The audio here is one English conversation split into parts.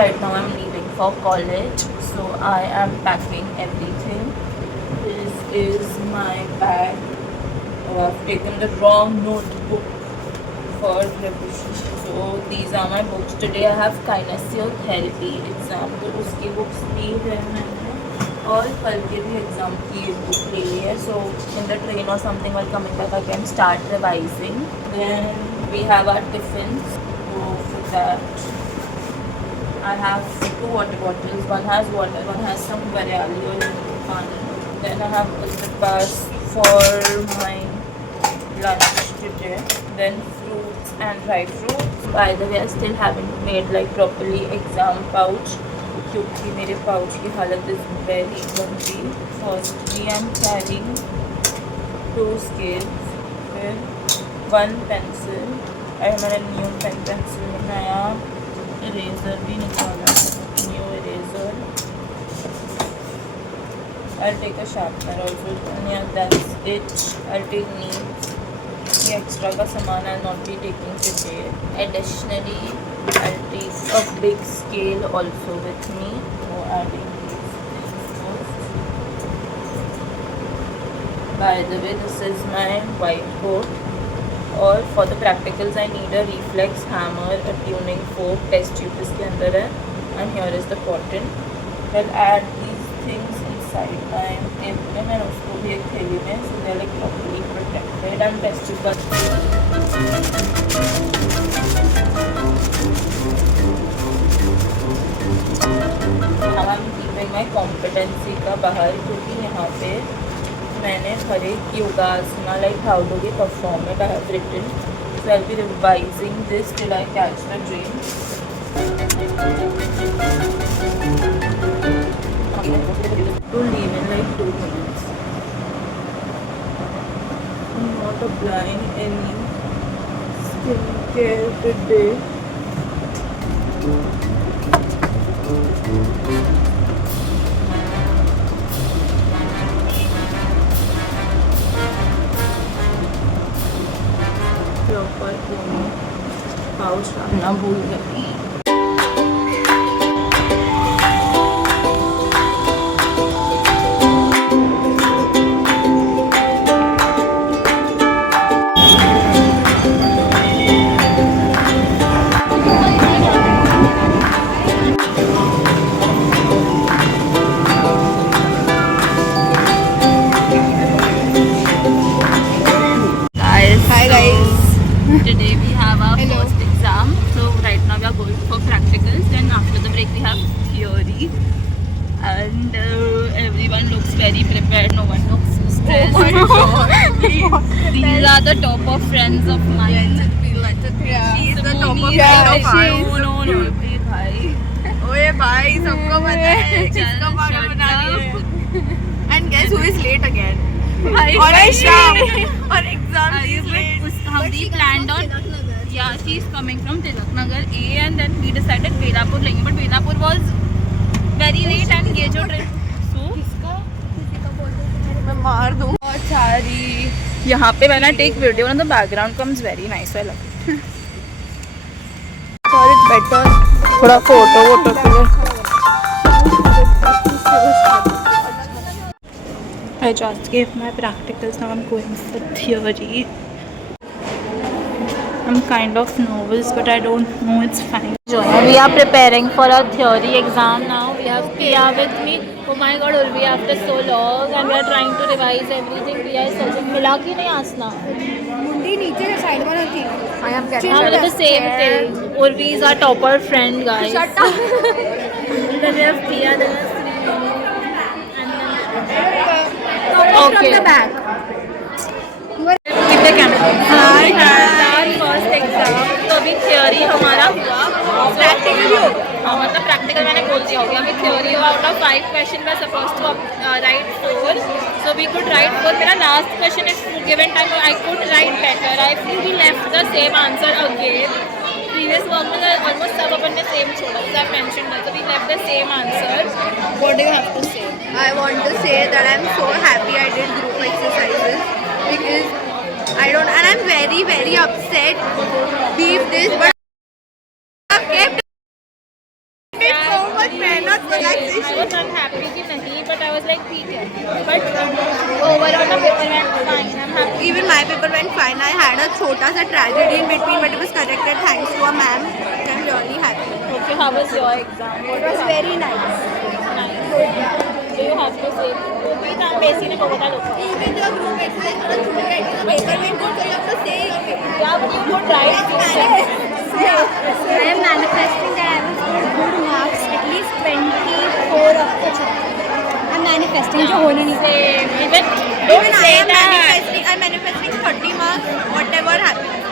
right now I'm leaving for college, so I am packing everything. This is my bag. Oh, I've taken the wrong notebook for revision. So these are my books. Today I have kinesiotherapy exam, तो उसकी books ली है मैंने और कल के भी exam की book ले ली है. So in the train or something while coming back I can start revising. Then we have our tiffins. So for that I have 2 water bottles. One has water, one has some Vareali or pani. Then I have Ultrapass for my lunch today. Then fruits and dry fruits. By the way, I still haven't made like properly exam pouch क्योंकि मेरे pouch की हालत is very गंदी. Firstly, I am carrying 2 scales, फिर 1 pencil. मैंने new pencil नया eraser भी निकाला है, new eraser. I'll take a sharpener also. Yeah, that's it. I'll take needs. ये एक्स्ट्रा का सामान I'll not be taking today. Additionally, I'll take a big scale also with me. So adding these things first. By the way, this is my whiteboard. और for the practicals I need a reflex hammer, a tuning fork, test tube इसके अंदर है, and here is the cotton. I'll add these things inside my table. मैंने उसको भी एक थैली में, so they're like properly protected and test tube का. Now I'm keeping my competency का बाहर क्योंकि यहाँ पे मैंने हर एक योगासना like how do we perform it I have written. So I'll be revising this till I catch the train. To leave in like 2 minutes. I'm not applying any skincare today. Proper pouch डालना भूल गई. Today we have our first exam. So right now we are going for practicals. Then after the break we have theory. And everyone looks very prepared. No one looks stressed. Oh my God. These are the top of friends of mine. Let it be. Yeah. She's the top of Yeah, friend of ours. No. Hey भाई. ओए भाई सबको पता है किसका पागल बना रही है. And guess who is late again? और एग्जाम और exam is late. We planned on, yeah, she's coming from Tilak Nagar A and then we decided Belapur लेंगे, but Belapur was very late and ये जो train मैं मार दूँ. सारी यहाँ पे when I take video and the background comes very nice. I love it. और it's better. थोड़ा फोटो के लिए. I just gave my practicals. Now I'm going for theory. I'm kind of nervous, but I don't know. It's fine. We are preparing for our theory exam now. We have Pia with me. Oh my God, Urvi, after so long, and we are trying to revise everything. Pia is also मिला कि नहीं आसना? मुंडी नीचे side में रखी. I am getting हाँ मतलब the same thing. Urvi is our topper friend, guys. Shut up. Then we have Pia, then we have Sri, and then From the back. keep the camera. Hi guys. First exam तो अभी theory हमारा हुआ, practical भी हो गया. हाँ मतलब practical मैंने बोल दिया हो गया. अभी थियोरी हुआ. Out of 5 question we are supposed to write 4, so we could write 4. मेरा last question is given time I could write better. I feel we left the same answer again. Previous work में almost सब अपन ने same छोड़ा. So I mention that we left the same answer. What do you have to say? I want to say that I'm so happy I did group exercises because I don't, and I'm very very upset. Leave this, but I've kept it relaxation. I was unhappy कि नहीं, but I was like ठीक है. But overall the paper went fine. I'm happy. Even my paper went fine. I had a chota sa tragedy in between, but it was corrected thanks to a ma'am. I'm really happy. Okay, how was your exam? It was very nice. Nice. Do you have to say? Okay, ना basic ने बहुत लोग. Even though group exercise थोड़ा छूट गया, the paper went good, so you have to say your paper. Yeah, but you could write. I am manifesting that I will score good marks, at least 24 of the chapter. I'm manifesting जो होने नहीं Same. Even Even I say am that. manifesting. I'm manifesting 30 marks, whatever happens.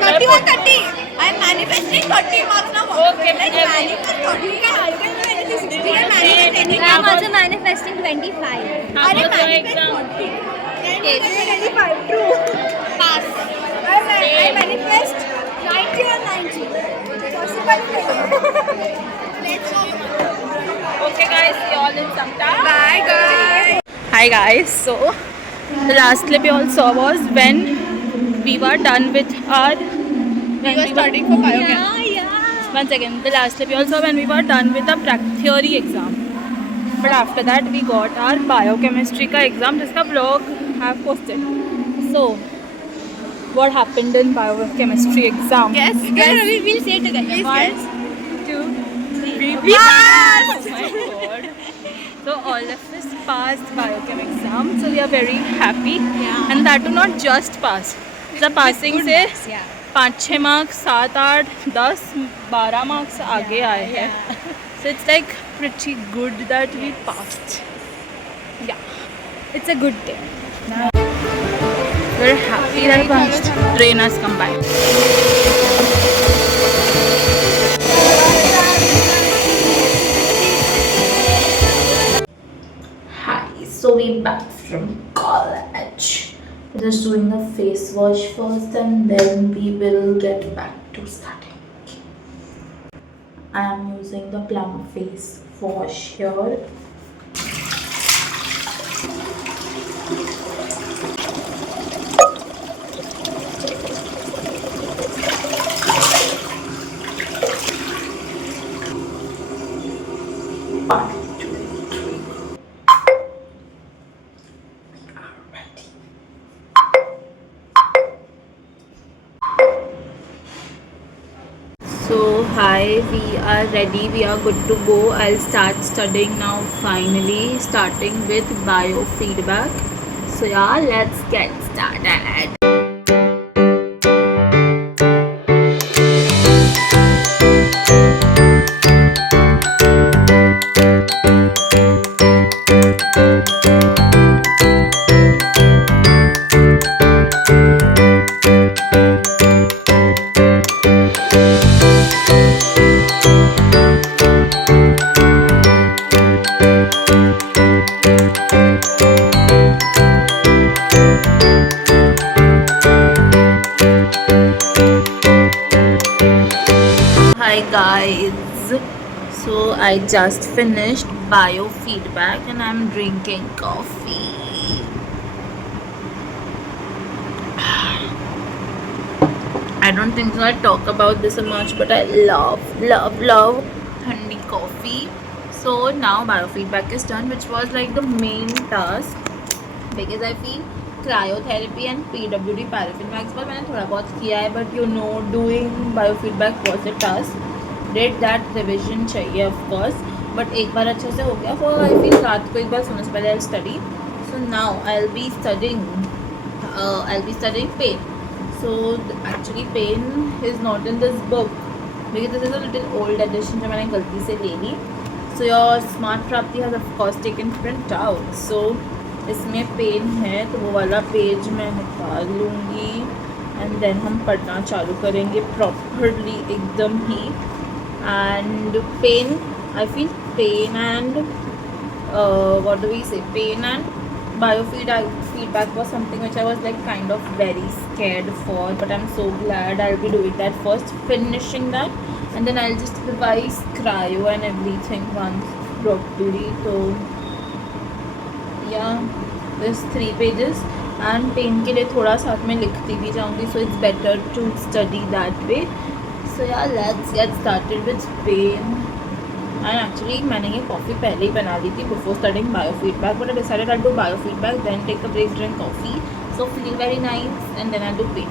30 or 30. I'm manifesting 30 marks now. Okay, Like but manifest 30 का I can do anything. 60 can Same. manifest anything. I am also manifesting 25. How अरे was your manifest exam? 40. 25 true. Pass. I manifest 90 or 90. Possible. Let's go. Okay, guys. See you all in some time. Bye guys. Hi guys, so the last clip you all saw was when we were done with our We were studying for biochem. One second, the last clip you all saw when we were done with the theory exam. But after that we got our biochemistry ka exam जिसका vlog I have posted. So what happened in biochemistry exam? Yes. We'll say it together. Please guess. 1, 2, 3. We passed. Oh my god. So all of us passed biochem exam. So we are very happy. Yeah. And that too not just pass. The passing से Yeah. 5-6 marks 7-8 10 12 marks आगे आए हैं. So it's like pretty good that we passed. Yeah, It's a good day. we're happy that passed. Train has come by. Hi, so we back from college. We're just doing the face wash first and then we will get back to studying. I am using the Plum face wash here. So hi, we are ready, we are good to go. I'll start studying now finally, starting with biofeedback. So yeah, let's get started. Hi guys, so I just finished biofeedback and I'm drinking coffee. I don't think so I talk about this so much, but I love thandi coffee. So now biofeedback is done, which was like the main task because I feel cryotherapy and PWD paraffin wax पर मैंने थोड़ा बहुत किया है, but you know doing biofeedback was a task. Did that revision चाहिए of course, but एक बार अच्छे से हो गया. For I feel रात को एक बार सोने से पहले I'll study. So now I'll be studying pain. So actually pain is not in this book because this is a little old edition जो मैंने गलती से ले ली. So your Smart Prapti has of course taken print out. So इसमें pen है तो वो वाला पेज मैं हटा लूँगी एंड देन हम पढ़ना चालू करेंगे प्रॉपरली एकदम ही. And pain I feel pain and what do we say pain and biofeedback was something which I was like kind of very scared for, but I'm so glad I'll be doing that first, finishing that, and then I'll just revise cryo and everything once properly. So yeah, there's 3 pages and pain के लिए थोड़ा साथ में लिखती भी जाऊँगी, so it's better to study that way. So yeah, let's get started with pain. And actually मैंने ये कॉफ़ी पहले ही बना ली थी before starting biofeedback, but I decided I do biofeedback then take a break drink coffee, so feel very nice and then I do pain.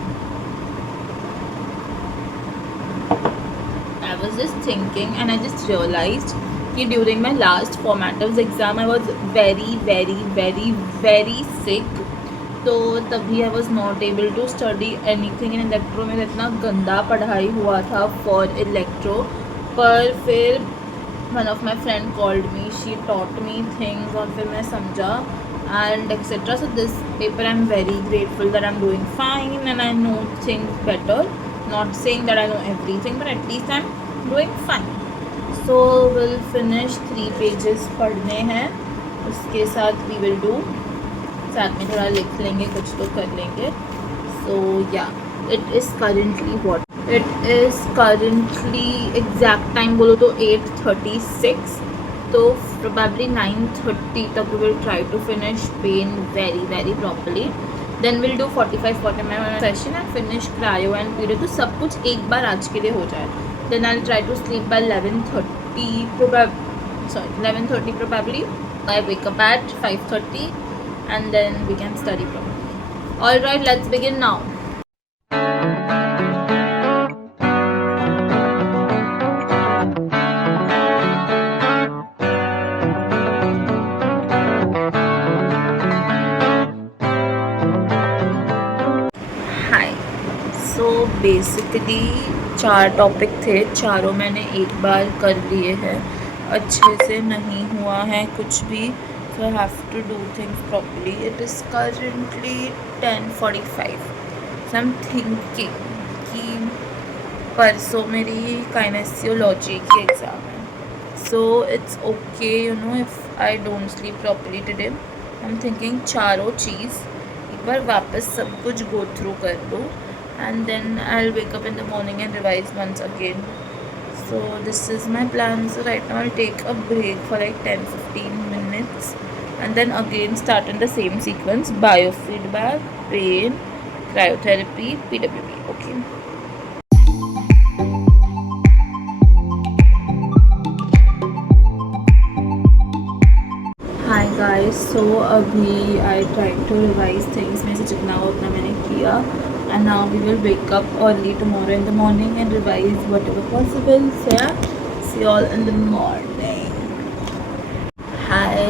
I was just thinking and I just realized कि during my last formatives exam I was very sick. तो तभी I was not able to study anything in electro. मेरा इतना गंदा पढ़ाई हुआ था for electro. पर फिर one of my friend called me, she taught me things और फिर मैं समझा and etc. So this paper I'm very grateful that I'm doing fine and I know things better. Not saying that I know everything, but at least I'm doing fine. So we'll finish 3 pages पढ़ने हैं, उसके साथ we will do, साथ में थोड़ा लिख लेंगे, कुछ तो कर लेंगे. So yeah, it is currently what? It is currently exact time बोलो तो 8:36. तो probably 9:30 तक we will try to finish pain very properly. Then we'll do 45-45 session and finish cryo and perio. तो सब कुछ एक बार आज के लिए हो जाए. Then I'll try to sleep by 11:30 probably. I wake up at 5:30 and then we can study properly. Alright, let's begin now. Basically 4 topic थे, चारों मैंने एक बार कर लिए हैं, अच्छे से नहीं हुआ है कुछ भी, so I have to do things properly. It is currently 10:45. So I'm thinking कि परसों मेरी काइनेसियोलॉजी की एग्ज़ाम है, so it's okay you know if I don't sleep properly today. I'm thinking चारों चीज़ एक बार वापस सब कुछ go through कर दो and then I'll wake up in the morning and revise once again. So this is my plan. So right now I'll take a break for like 10-15 minutes and then again start in the same sequence: biofeedback, pain, cryotherapy, PWB. Okay. Hi guys, so अभी I tried to revise things, में से जितना हो उतना मैंने किया. And now we will wake up early tomorrow in the morning and revise whatever possible. So yeah, see you all in the morning. Hi,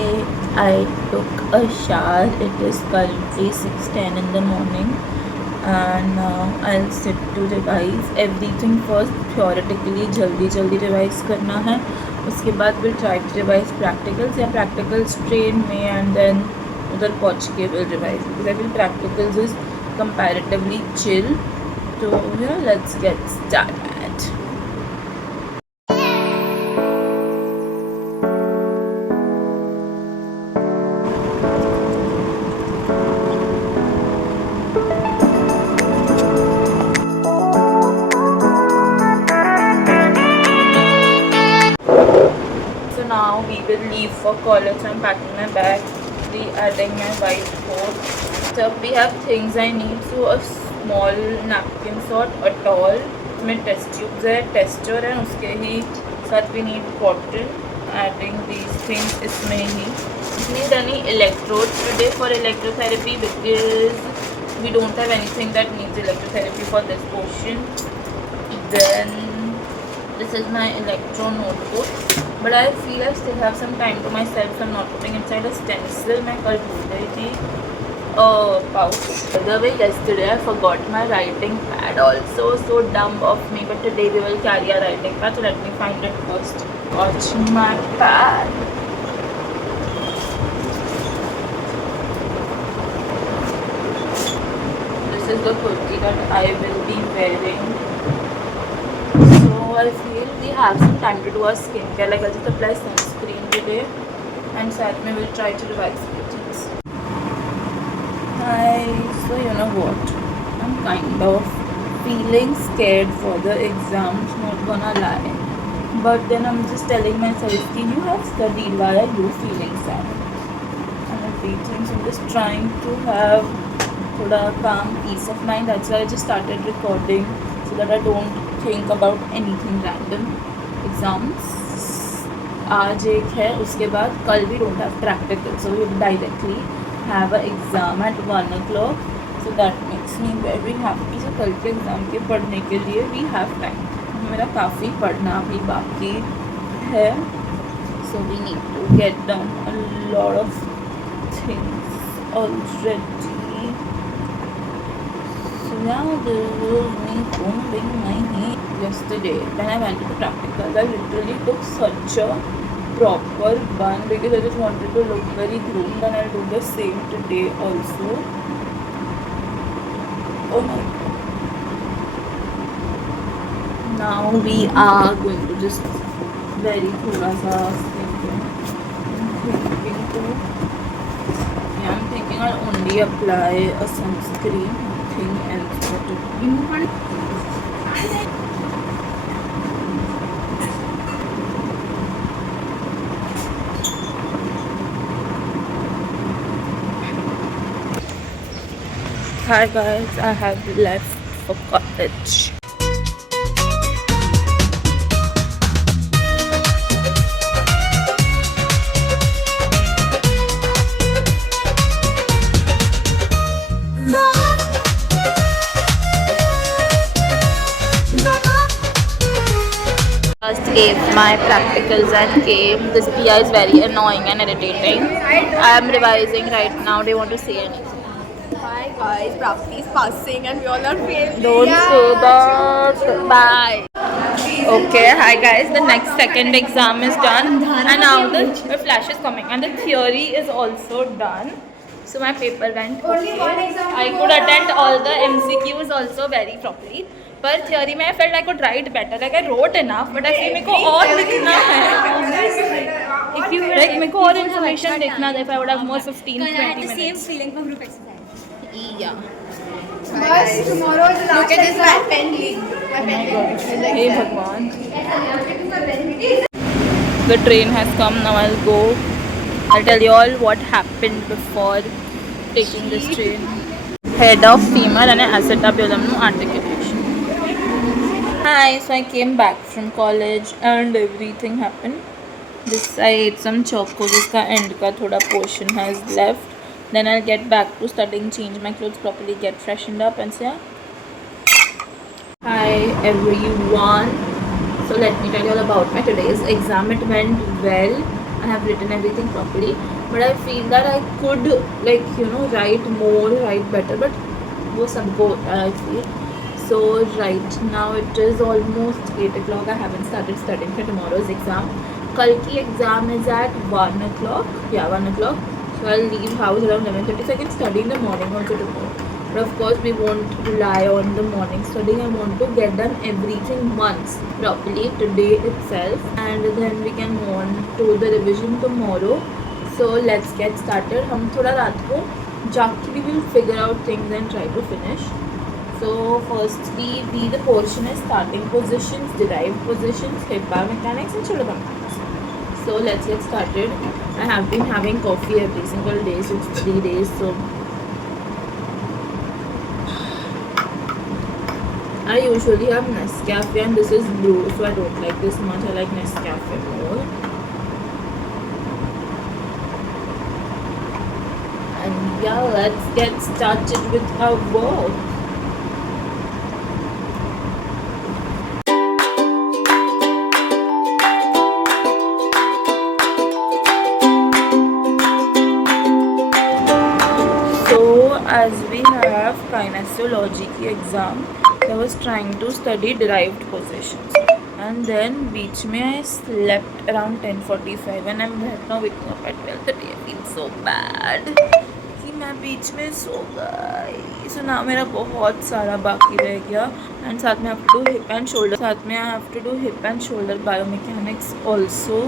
I took a shower. It is currently 6:10 in the morning and now I'll sit to revise everything first. Theoretically जल्दी revise करना है, उसके बाद we'll try to revise practicals या practicals train में and then उधर पहुँच के we'll revise because I feel practicals is comparatively chill. So yeah, let's get started. So now we will leave for college. I'm packing my bag, re-adding my whiteboard. So we have things I need. So a small napkin sort, a towel, में test tubes है, tester है, उसके ही साथ we need cotton. Adding these things इसमें ही. We need any electrodes today for electrotherapy because we don't have anything that needs electrotherapy for this portion. Then this is my electro notebook, but I feel I still have some time to myself, so I'm not putting inside a stencil. मैं कल भूल गई थी pouch. By the way, yesterday I forgot my writing pad also, so dumb of me, but today we will carry a writing pad, so let me find it first. Watch my pad. This is the kurti that I will be wearing. So I feel we have some time to do our skincare, like I'll just apply sunscreen today and साथ में we'll try to revise few things. Hi, so you know what, I'm kind of feeling scared for the exams, not gonna lie, but then I'm just telling myself कि you have studied, why are you feeling sad and everything. So I'm just trying to have थोड़ा calm peace of mind. That's why I just started recording so that I don't think about anything random. Exams आज एक है, उसके बाद कल भी don't have practical, so we directly have a exam at 1 o'clock. So that makes me very happy. So कल के exam के पढ़ने के लिए वी हैव टाइम. मेरा काफ़ी पढ़ना भी बाकी है. So we need to get done a lot of things already. So now this was me combing my hair yesterday. When I went to the practical, I literally took such a proper bun because I just wanted to look very groomed, and I'll do the same today also. Oh my god. Now we are going to just very thoda sa I'm thinking I'll only apply a sunscreen, nothing else but Hi guys, I have left for college. Just gave my practicals and came. This PI is very annoying and irritating. I am revising right now. Do you want to say anything? Hi guys, Prapti is passing and we all are failing. Don't say that. Bye. Okay, hi guys. The next second exam is done, and now the flash is coming, and the theory is also done. So my paper went okay. I could attend all the MCQs also very properly. पर theory में I felt I could write better. Like I wrote enough, but I feel मेरे को और लिखना है. If you like मेरे को और information देखना था. If I would have more 15-20 minutes. Same feeling for group exercise. Yeah. Guys, tomorrow is the last day. My pen leaked. My pen leaked. Hey Bhagwan. The train has come. Now I'll go. I'll tell you all what happened before taking this train. Head of female and acetabulum articulation. Hi, so I came back from college and everything happened. This I ate some chocos. Iska end ka thoda portion has left. Then I'll get back to studying, change my clothes properly, get freshened up and say hi everyone. So let me tell you all about my today's exam. It went well. I have written everything properly, but I feel that I could write more, write better, but wo sabko I feel. So right now it is almost 8 o'clock. I haven't started studying for tomorrow's exam. Kal ki exam is at 1 o'clock. Yeah, 1 o'clock. So I'll leave house around 11:30. So I can study in the morning also tomorrow. But of course we won't rely on the morning studying. I want to get done everything once properly today itself, and then we can move on to the revision tomorrow. So let's get started. हम थोड़ा रात को जाके we will figure out things and try to finish. So firstly, the portion is starting positions, derived positions, hip biomechanics and shoulder biomechanics. So let's get started. I have been having coffee every single day since 3 days. So I usually have Nescafe and this is blue, so I don't like this much. I like Nescafe more. And yeah, let's get started with our work. As we have kinesiology की exam, I was trying to study derived positions, and then बीच में I slept around 10:45 and I'm right now waking up at 12:30. I feel so bad कि मैं बीच में सो गई. So now मेरा बहुत सारा बाकी रह गया, and साथ में I have to do hip and shoulder. साथ में I have to do hip and shoulder biomechanics also.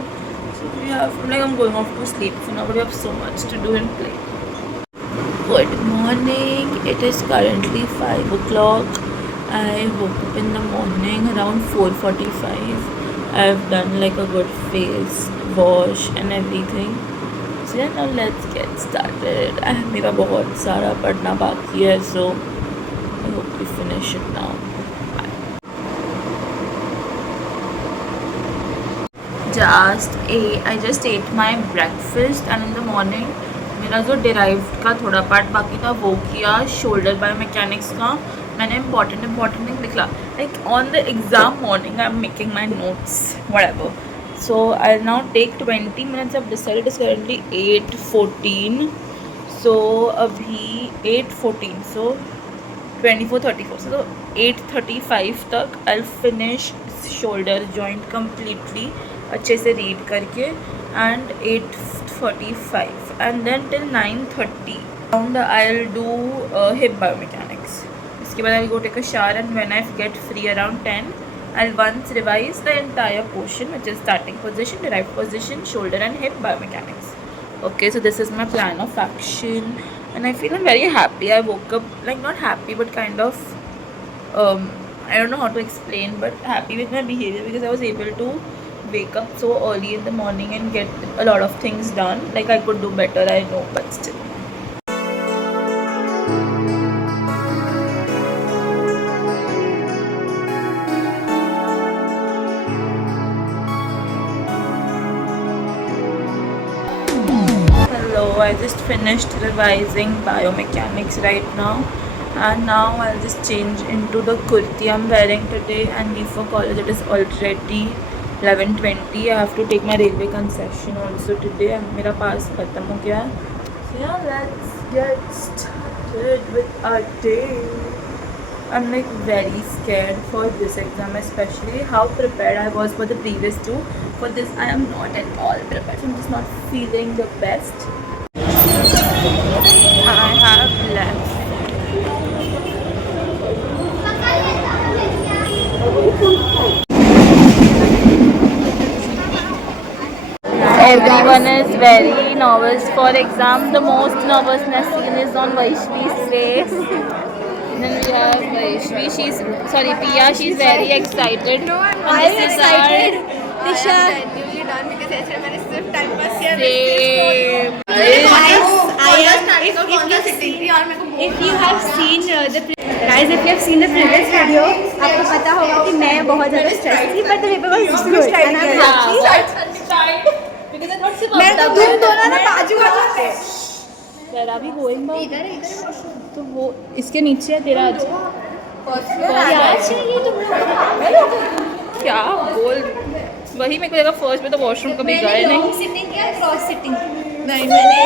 So we have I'm going off to sleep for now, but we have so much to do and play. Good morning. It is currently 5 o'clock. I woke up in the morning around 4:45. I've done like a good face wash and everything. So yeah, now let's get started. मेरा बहुत सारा पढ़ना बाकी है, so I hope we finish it now. just ate my breakfast and in the morning मेरा जो derived का थोड़ा पार्ट बाकी था वो किया. शोल्डर बायोमेकेनिक्स का मैंने important थिंग लिखा. Like on the exam morning I'm making my notes whatever. So I'll now take 20 minutes. I've decided it's currently 8:14. So अभी 8:14. So 24:34. So 8:35 तक I'll finish shoulder joint completely अच्छे से read करके and 8:45 and then till 9:30 around I'll do hip biomechanics. इसके बाद I'll go take a shower and when I get free around 10 I'll once revise the entire portion which is starting position, derived position, shoulder and hip biomechanics. Okay, so this is my plan of action and I feel I'm very happy. I woke up like not happy but kind of I don't know how to explain but happy with my behavior because I was able to wake up so early in the morning and get a lot of things done. Like I could do better, I know, but still. Hello, I just finished revising biomechanics right now and now I'll just change into the kurti I'm wearing today and leave for college. It is already 11:20. I have to take my railway concession also today and मेरा pass खत्म हो गया. So yeah, let's get started with our day. I'm like very scared for this exam, especially how prepared I was for the previous two. For this I am not at all prepared. So I'm just not feeling the best. I have left. Everyone is very nervous for exam. The most nervousness seen is on Vaishvi's face. Then we have Vaishvi. Pia. She's very excited. No, I'm excited. Disha. genuinely done because yesterday मैंने सिर्फ time pass किया. Same. If you have seen the previous video, आपको पता होगा कि मैं बहुत ज़्यादा स्ट्रेस थी, but the paper was good and I'm happy. मैं तो तुम दोनों ना बाजू पे. तेरा भी गोइंग इधर तो वो इसके नीचे है तेरा. क्या बोल वही मेरे को लगा फर्स्ट में तो वॉशरूम कभी गए नहीं. सिटिंग या क्रॉस सिटिंग नहीं मैंने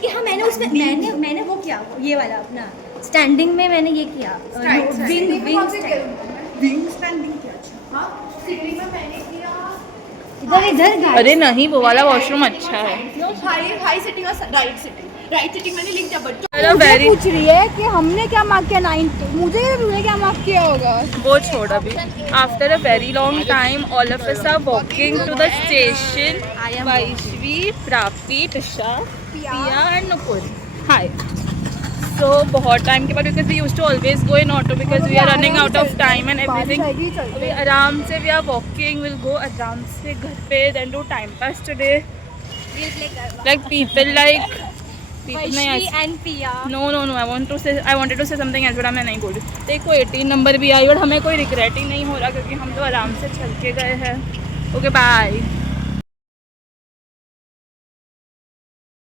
कि हाँ मैंने वो किया ये वाला अपना स्टैंडिंग में मैंने ये किया विंग स्टैंडिंग किया. अच्छा हाँ सिटिंग में मैंने किया इधर. अरे नहीं वो वाला वॉशरूम अच्छा है. हाई सिटिंग और राइट सिटिंग मैंने लिख दिया. बच्चों वेरी पूछ रही है कि हमने क्या मार्क किया 9. मुझे तुमने क्या मार्क किया होगा वो छोड़ अभी. After a very long time all of us are walking to the station. Vaishvi, Prapti, Tisha, Piya and Nupur. Hi. So बहुत टाइम के बाद because we used to always go in auto because we are running out of time and everything. अभी आराम से we are walking. We'll go आराम से घर पे then do time pass today. Like people like Vaishvi and Pia. No. I wanted to say something else but मैं नहीं बोल रही. देखो 18 नंबर भी आई और हमें कोई रिग्रेट ही नहीं हो रहा क्योंकि हम तो आराम से चल के गए हैं. Okay bye.